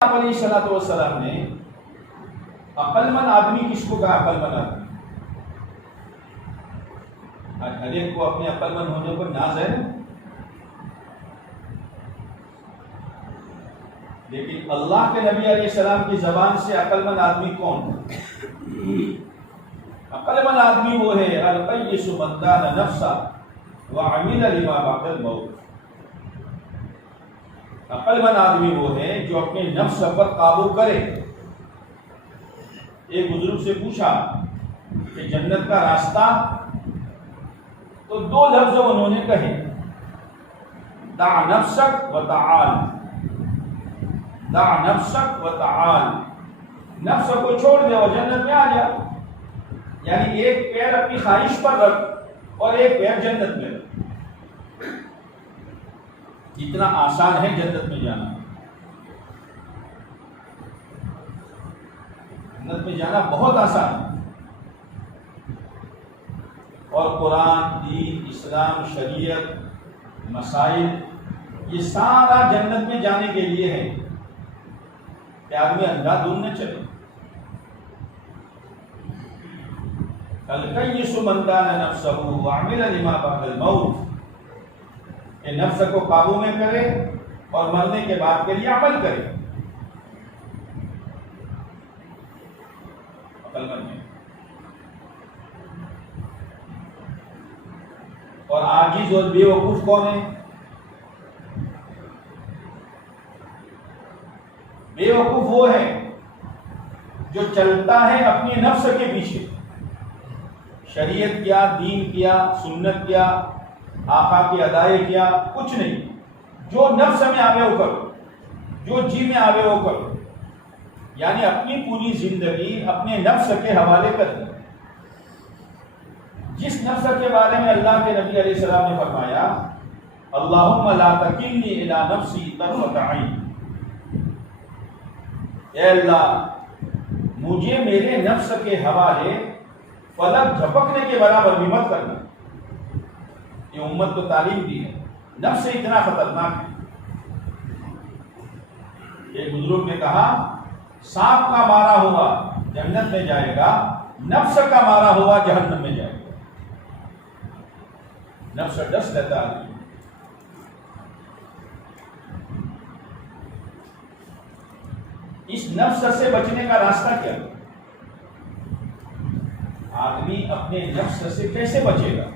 آپ علیہ الصلوۃ والسلام نے عقل مند آدمی کس کو کہا؟ عقل مند آدمی آج ہر ایک کو اپنے عقل مند ہونے پر ناز ہے، لیکن اللہ کے نبی علیہ السلام کی زبان سے عقل مند آدمی کون؟ عقل مند آدمی وہ ہے القیس من دان نفسہ وعمل لما بعد الموت۔ عقل مند آدمی وہ ہے جو اپنے نفس پر قابو کرے۔ ایک بزرگ سے پوچھا کہ جنت کا راستہ، تو دو لفظ انہوں نے کہے، دع نفسک و تعال، دع نفسک و تعال، نفس کو چھوڑ دے اور جنت میں آ جا۔ یعنی ایک پیر اپنی خواہش پر رکھ اور ایک پیر جنت میں رکھ۔ اتنا آسان ہے جنت میں جانا، جنت میں جانا بہت آسان ہے۔ اور قرآن، دین، اسلام، شریعت، مسائل، یہ سارا جنت میں جانے کے لیے ہے کہ آدمی اندھا دھند نہ چلے۔ القیس من دان نفسہ وعمل لما بعد الموت، کہ نفس کو قابو میں کرے اور مرنے کے بعد کے لیے عمل کرے۔ عقل مند ہے۔ اور عاجز اور بے وقوف کون ہے؟ بے وقوف وہ ہے جو چلتا ہے اپنے نفس کے پیچھے، شریعت کیا، دین کیا، سنت کیا، آقا کی ادائے کیا، کچھ نہیں، جو نفس میں آوے وہ کرو، جو جی میں آوے وہ کرو، یعنی اپنی پوری زندگی اپنے نفس کے حوالے کر دی۔ جس نفس کے بارے میں اللہ کے نبی علیہ السلام نے فرمایا اللہم لا تکلنی الی نفسی طرفۃ عین، اے اللہ مجھے میرے نفس کے حوالے پلک جھپکنے کے برابر بھی مت کرنا۔ یہ امت کو تعلیم دی ہے، نفس اتنا خطرناک ہے۔ ایک بزرگ نے کہا سانپ کا مارا ہوا جنت میں جائے گا، نفس کا مارا ہوا جہنم میں جائے گا۔ نفس ڈس لیتا ہے۔ اس نفس سے بچنے کا راستہ کیا؟ آدمی اپنے نفس سے کیسے بچے گا؟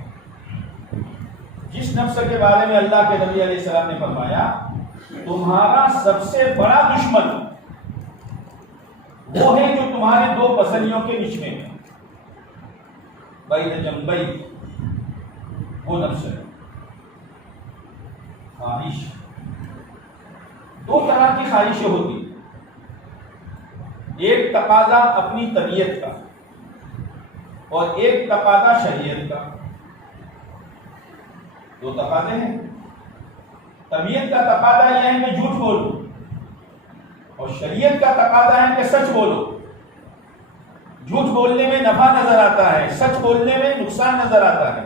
جس نفس کے بارے میں اللہ کے نبی علیہ السلام نے فرمایا تمہارا سب سے بڑا دشمن وہ ہے جو تمہارے دو پسلیوں کے بیچ میں ہے، بین جنبی، وہ نفس ہے۔ خواہش، دو طرح کی خواہشیں ہوتی، ایک تقاضا اپنی طبیعت کا اور ایک تقاضا شریعت کا۔ دو تقاضے ہیں۔ طبیعت کا تقاضا یہ ہے کہ جھوٹ بولو، اور شریعت کا تقاضا ہے کہ سچ بولو۔ جھوٹ بولنے میں نفع نظر آتا ہے، سچ بولنے میں نقصان نظر آتا ہے۔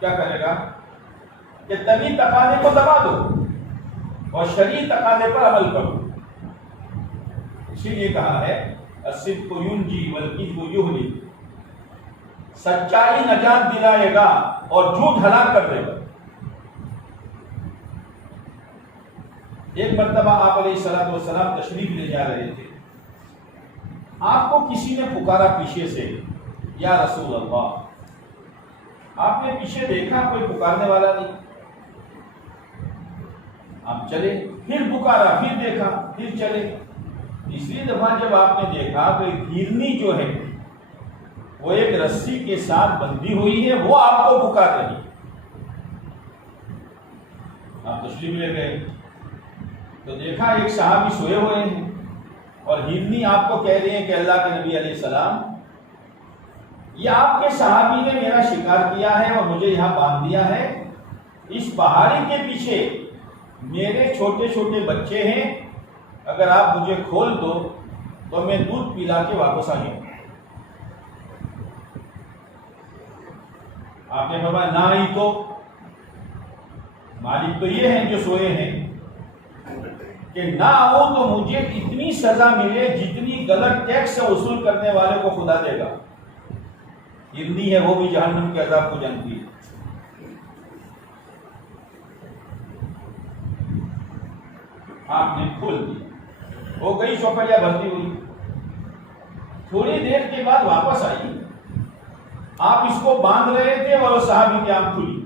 کیا کرے گا کہ طبیعی تقاضے کو دبا دو اور شرعی تقاضے پر عمل کرو۔ اسی لیے کہا ہے الصدق ینجی والکذب یہلک، سچائی نجات دلائے گا اور جھوٹ ہلاک کر دے گا۔ ایک مرتبہ آپ علیہ الصلوۃ والسلام تشریف لے جا رہے تھے، آپ کو کسی نے پکارا پیچھے سے یا رسول اللہ۔ آپ نے پیچھے دیکھا کوئی پکارنے والا نہیں، آپ چلے، پھر پکارا، پھر دیکھا، پھر چلے۔ تیسری دفعہ جب آپ نے دیکھا کہ ہرنی جو ہے وہ ایک رسی کے ساتھ بندھی ہوئی ہے، وہ آپ کو پکار رہی ہے، آپ تشریف لے گئے تو دیکھا ایک صحابی سوئے ہوئے ہیں اور ہرنی آپ کو کہہ رہے ہیں کہ اللہ کے نبی علیہ السلام یہ آپ کے صحابی نے میرا شکار کیا ہے اور مجھے یہاں باندھ دیا ہے، اس پہاڑی کے پیچھے میرے چھوٹے چھوٹے بچے ہیں، اگر آپ مجھے کھول دو تو میں دودھ پلا کے واپس آ جاؤں۔ آپ نے فرمایا نہ ہی تو مالک تو یہ ہیں جو سوئے ہیں کہ نہ آؤ تو مجھے اتنی سزا ملے جتنی غلط ٹیکس وصول کرنے والے کو خدا دے گا. ہرنی ہے وہ بھی جہنم کے عذاب کو جانتی ہے. آپ نے کھول دی, ہو گئی چوپڑیا بھرتی ہوئی. تھوڑی دیر کے بعد واپس آئی, آپ اس کو باندھ رہے تھے اور صحابی کی آنکھ کھلی.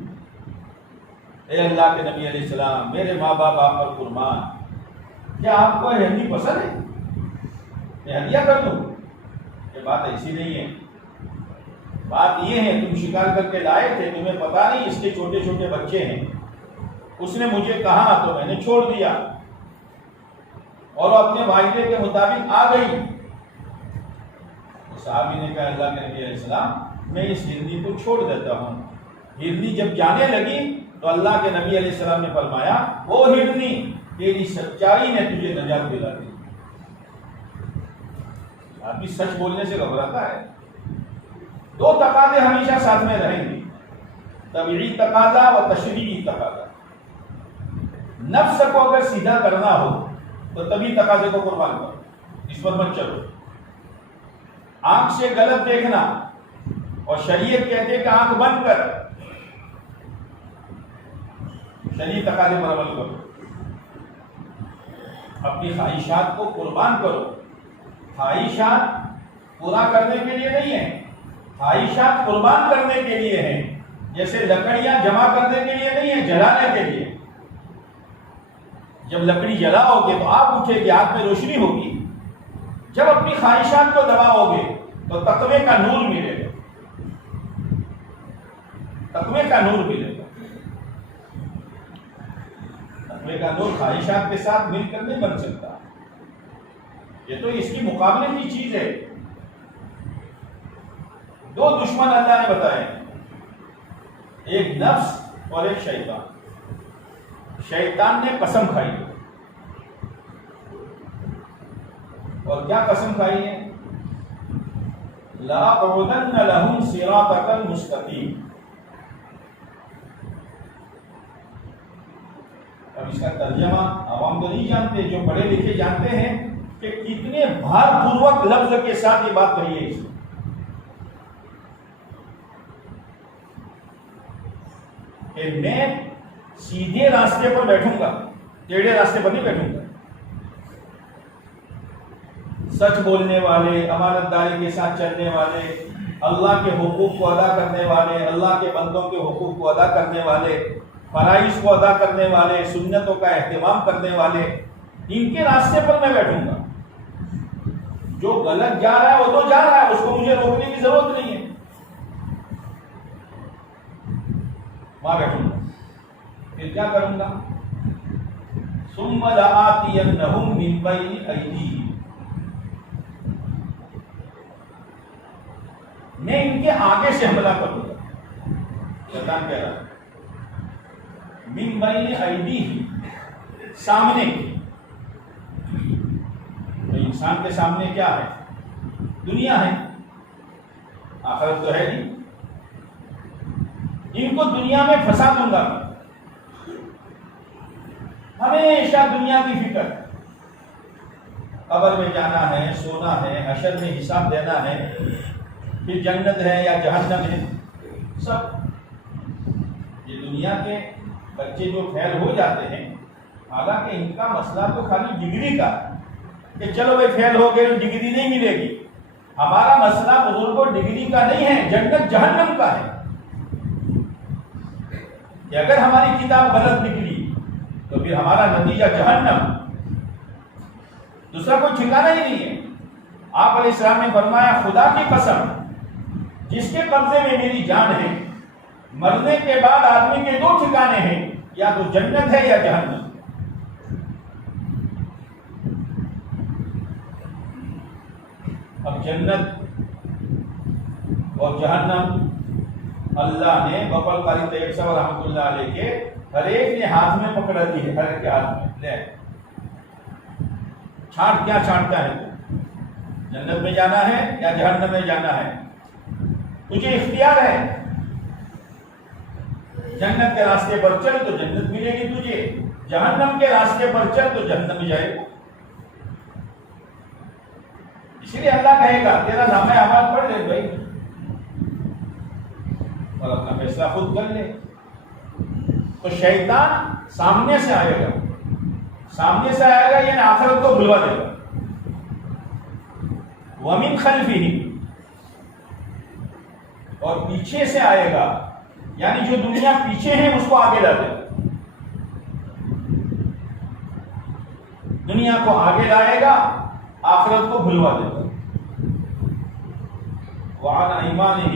اے اللہ کے نبی علیہ السلام, میرے ماں باپ آپ پر قربان, کیا آپ کو ہرنی پسند ہے؟ میں ہدیہ کر دوں؟ یہ بات ایسی نہیں ہے. بات یہ ہے تم شکار کر کے لائے تھے, تمہیں پتا نہیں اس کے چھوٹے چھوٹے بچے ہیں. اس نے مجھے کہا تو میں نے چھوڑ دیا اور وہ اپنے وعدے کے مطابق آ گئی. صحابی نے کہا اللہ کے نبی علیہ السلام, میں اس ہرنی کو چھوڑ دیتا ہوں. ہرنی جب جانے لگی تو اللہ کے نبی علیہ السلام نے فرمایا, وہ ہرنی تیری سچائی نے تجھے نجات دلا دی. آدمی سچ بولنے سے گھبراتا ہے. دو تقاضے ہمیشہ ساتھ میں رہیں گے, طبیعی تقاضا و تشریعی تقاضا. نفس کو اگر سیدھا کرنا ہو تو طبیعی تقاضے کو قربان کرو, اس پر مت چلو. آنکھ سے غلط دیکھنا اور شریعت کہتے کہ آنکھ بند کر, شریعت تقاضے پر عمل کرو. اپنی خواہشات کو قربان کرو. خواہشات پورا کرنے کے لیے نہیں ہیں, خواہشات قربان کرنے کے لیے ہیں. جیسے لکڑیاں جمع کرنے کے لیے نہیں ہیں, جلانے کے لیے. جب لکڑی جلاؤ گے تو آگ اٹھے گی, آگ میں روشنی ہوگی. جب اپنی خواہشات کو دباؤ گے تو تقوی کا نور ملے گا, تقوی کا نور ملے گا. تقوی کا نور خواہشات کے ساتھ مل کر نہیں بن سکتا. یہ تو اس کی مقابلے کی چیز ہے. دو دشمن اللہ نے بتائے, ایک نفس اور ایک شیطان. شیطان نے قسم کھائی, اور کیا قسم کھائی ہے؟ لَأَقْعُدَنَّ لَهُمْ صِرَاطَكَ الْمُسْتَقِيمَ. اب اس کا ترجمہ عوام تو نہیں جانتے, جو پڑھے لکھے جانتے ہیں کہ کتنے بھار پوروک لفظ کے ساتھ یہ بات کہی ہے. اس کہ میں سیدھے راستے پر بیٹھوں گا, ٹیڑھے راستے پر نہیں بیٹھوں گا. سچ بولنے والے, امانت داری کے ساتھ چلنے والے, اللہ کے حقوق کو ادا کرنے والے, اللہ کے بندوں کے حقوق کو ادا کرنے والے, فرائض کو ادا کرنے والے, سنتوں کا اہتمام کرنے والے, ان کے راستے پر میں بیٹھوں گا. جو غلط جا رہا ہے وہ تو جا رہا ہے, اس کو مجھے روکنے کی ضرورت نہیں ہے, وہاں بیٹھوں گا. پھر کیا کروں گا؟ ثم لآتینہم من بین ایدیہم, میں ان کے آگے سے حملہ کروں گا. شیطان کہہ رہا ہے من بین ایدیہم, سامنے. تو انسان کے سامنے کیا ہے؟ دنیا ہے, آخرت تو ہے نہیں. ان کو دنیا میں پھنسا دوں گا. ہمیشہ دنیا کی فکر, قبر میں جانا ہے, سونا ہے, حشر میں حساب دینا ہے, پھر جنت ہے یا جہنم ہے, سب. یہ دنیا کے بچے جو فیل ہو جاتے ہیں, حالانکہ ان کا مسئلہ تو خالی ڈگری کا, کہ چلو بھائی فیل ہو گئے ڈگری نہیں ملے گی. ہمارا مسئلہ بزرگوں ڈگری کا نہیں ہے, جنت جہنم کا ہے. کہ اگر ہماری کتاب غلط نکلی تو پھر ہمارا نتیجہ جہنم, دوسرا کوئی ٹھکانہ ہی نہیں ہے. آپ علیہ السلام نے فرمایا, خدا کی قسم جس کے قبضے میں میری جان ہے, مرنے کے بعد آدمی کے دو ٹھکانے ہیں, یا تو جنت ہے یا جہنم. اب جنت اور جہنم اللہ نے بقول قاری طیب صاحب رحمۃ اللہ علیہ کے ہر ایک نے ہاتھ میں پکڑا دی ہے, ہر ایک کے ہاتھ میں. لے چھانٹ, کیا چھانٹتا ہے؟ جنت میں جانا ہے یا جہنم میں جانا ہے, تجھے اختیار ہے. جنت کے راستے پر چل تو جنت ملے گی تجھے، جہنم کے راستے پر چل تو جہنم میں جائے گا۔ اسی لیے اللہ کہے گا تیرا نامہ اعمال پڑھ لے بھائی اور اپنا فیصلہ خود کر لے۔ تو شیطان سامنے سے آئے گا، سامنے سے آئے گا یعنی آخرت کو بھلوا دے گا۔ وَمِنْ خَلْفِهِ، اور پیچھے سے آئے گا یعنی جو دنیا پیچھے ہے اس کو آگے لا دے گا، دنیا کو آگے لائے گا، آخرت کو بھلوا دے گا۔ وَعَنْ أَيْمَانِهِ،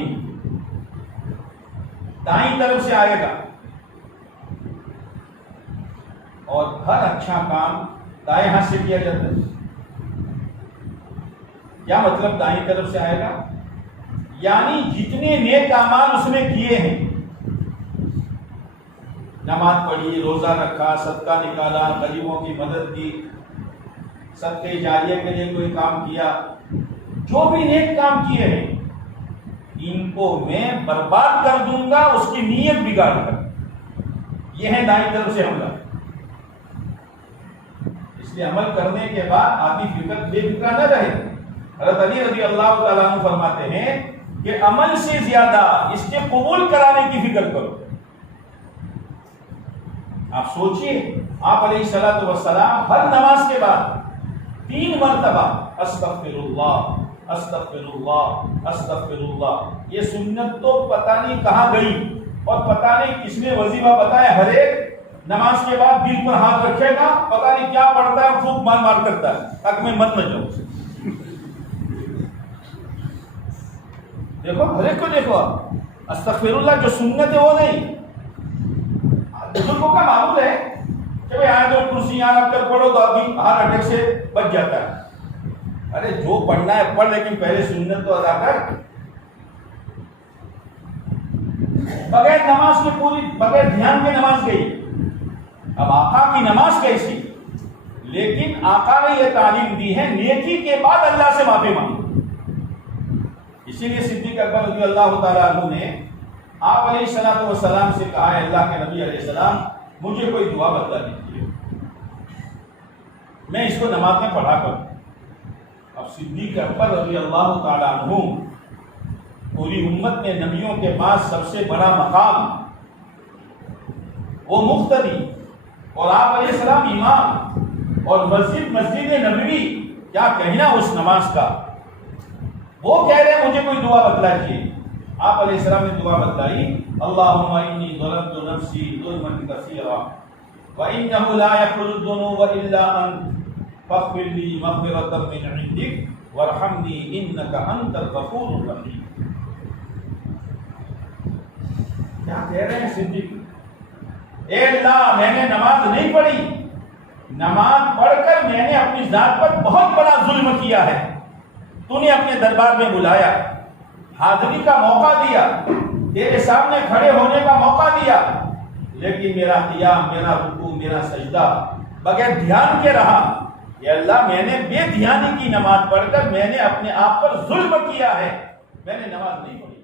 دائیں طرف سے آئے گا، اور ہر اچھا کام دائیں ہاتھ سے کیا جاتا ہے۔ کیا مطلب دائیں طرف سے آئے گا؟ یعنی جتنے نیک اعمال اس نے کیے ہیں، نماز پڑھی، روزہ رکھا، صدقہ نکالا، غریبوں کی مدد کی، صدقہ جاریہ کے لیے کوئی کام کیا، جو بھی نیک کام کیے ہیں ان کو میں برباد کر دوں گا اس کی نیت بگاڑ کر۔ یہ ہے دائیں طرف سے حملہ۔ اس لیے عمل کرنے کے بعد آدمی فکر بے فکر نہ رہے۔ حضرت علی رضی اللہ تعالیٰ عنہ فرماتے ہیں کہ عمل سے زیادہ اس کے قبول کرانے کی فکر کرو۔ آپ سوچئے آپ علیہ الصلوۃ والسلام ہر نماز کے بعد 3 مرتبہ استغفر اللہ استغفر اللہ استغفر اللہ، یہ سنت تو پتہ نہیں کہاں گئی اور پتہ نہیں کس نے وظیفہ بتایا۔ ہر ایک نماز کے بعد دل پر ہاتھ رکھے گا، پتہ نہیں کیا پڑھتا ہے، پھونک مار مار کرتا ہے تاکہ میں مت نہ جاؤں۔ دیکھو ہر ایک کو دیکھو، استغفر اللہ جو سنت ہے وہ نہیں۔ بزرگوں کا معمول ہے کہ بھائی آئے تو کرسی یہاں رکھ کر پڑھو تو ابھی ہارٹ اٹیک سے بچ جاتا ہے۔ ارے جو پڑھنا ہے پڑھ، لیکن پہلے سنت تو ادا کر۔ بغیر نماز کے پوری، بغیر دھیان کے نماز گئی۔ اب آقا کی نماز کیسی؟ لیکن آقا نے یہ تعلیم دی ہے نیکی کے بعد اللہ سے معافی مانگو۔ اسی لیے صدیق اکبر رضی اللہ تعالیٰ عنہ نے آپ علیہ الصلوۃ والسلام سے کہا ہے اللہ کے نبی علیہ السلام مجھے کوئی دعا بتا دیجیے، میں اس کو نماز میں پڑھا کروں۔ اب صدیق اکبر رضی اللہ تعالیٰ عنہ، پوری امت میں نبیوں کے پاس سب سے بڑا مقام، وہ مقتدی اور آپ علیہ السلام امام، اور مسجد نبوی، کیا کہنا اس نماز کا۔ وہ کہہ رہے ہیں مجھے کوئی دعا بتلائیے۔ آپ علیہ السلام نے دعا بتلائی، اللہم انی ظلمت نفسی ظلما کثیرا وانہ لا یغفر الذنوب الا انت فاغفر لی مغفرۃ من عندک وارحمنی انک انت الغفور الرحیم۔ کیا کہہ رہے ہیں صدیق؟ اے اللہ میں نے نماز نہیں پڑھی، نماز پڑھ کر میں نے اپنی ذات پر بہت بڑا ظلم کیا ہے، تو نے اپنے دربار میں بلایا، حاضری کا موقع دیا، تیرے سامنے کھڑے ہونے کا موقع دیا، لیکن میرا قیام، میرا رکوع، میرا سجدہ بغیر دھیان کے رہا۔ یا اللہ میں نے بے دھیانی کی نماز پڑھ کر میں نے اپنے آپ پر ظلم کیا ہے، میں نے نماز نہیں پڑھی۔